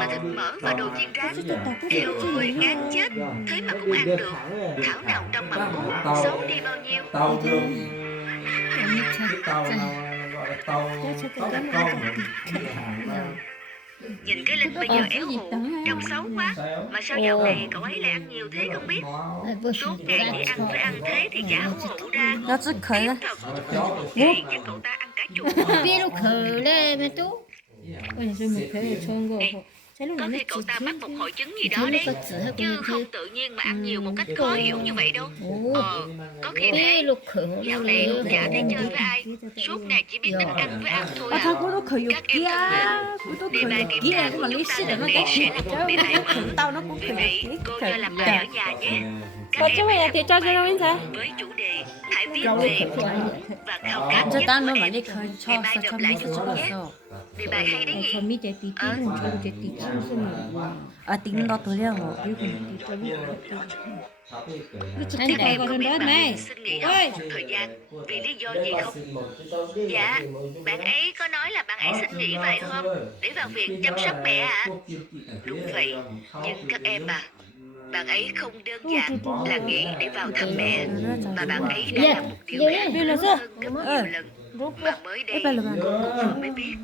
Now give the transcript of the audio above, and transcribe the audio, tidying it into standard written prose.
Mà thịt mỡ và đồ chiên rán. Eo ơi, ngán chết. Thế mà cũng ăn được. Thảo nào trong mầm cú xấu đi bao nhiêu. Tàu đường Cái cái tàu nào gọi là tàu tốc công Nhìn cái Linh bây giờ éo ụ, trông xấu quá. Mà sao dạo này cậu ấy lại ăn nhiều thế không biết. Suốt ngày chỉ ăn với ăn thế thì chả hổ ra. nó rất khởi đấy. Thật, ngày với cậu ta ăn cả chục. 삐로 그래 또 아니 좀 배에 좋은 거 Có khi cậu ta mắc một hội chứng gì đó đấy. Chứ không tự nhiên mà ăn nhiều một cách khó hiểu như vậy đâu. Có khi thế. 삐로 그래 Dạo này cũng chả thấy chơi với ai. Suốt ngày chỉ biết thích ăn với ăn thôi À à. thôi cô nó khởi dục Các em kia, thân cô nó đề khởi bài dục kiểm kia, tra nhưng của mà lý chúng ta sư là lần nó này có sẽ là một đề bài mở. tao nó cũng Vì khởi vậy, dục cô kia. cho làm bài ở nhà nhé. Các Và em cho hãy mày làm thì một cho bài nó bên sao? với chủ đề hãy viết Rau về khởi 좋아해 và khao khát 저 nhất 딴 của 놈 em. 많이 Ngày 쳐, mai 저 nộp lại 미스 cho cô nhé. 쳐봤어. Đề bài hay đấy nhỉ? 저 밑에 띠 띠는 저도 제 띠, 침수는 À tính nó tối đâu. 이건 띠 저기 Các em có biết bạn ấy xin nghỉ học một thời gian vì lý do gì không? Dạ, bạn ấy có nói là bạn ấy xin nghỉ vài hôm để vào viện chăm sóc mẹ ạ. Đúng vậy, nhưng các em à, bạn ấy không đơn giản là nghỉ để vào thăm mẹ, mà bạn ấy đã làm một điều khác 이거를 lớn hơn gấp nhiều lần 어. mà mới đây 빨리 봐. cô vừa mới biết.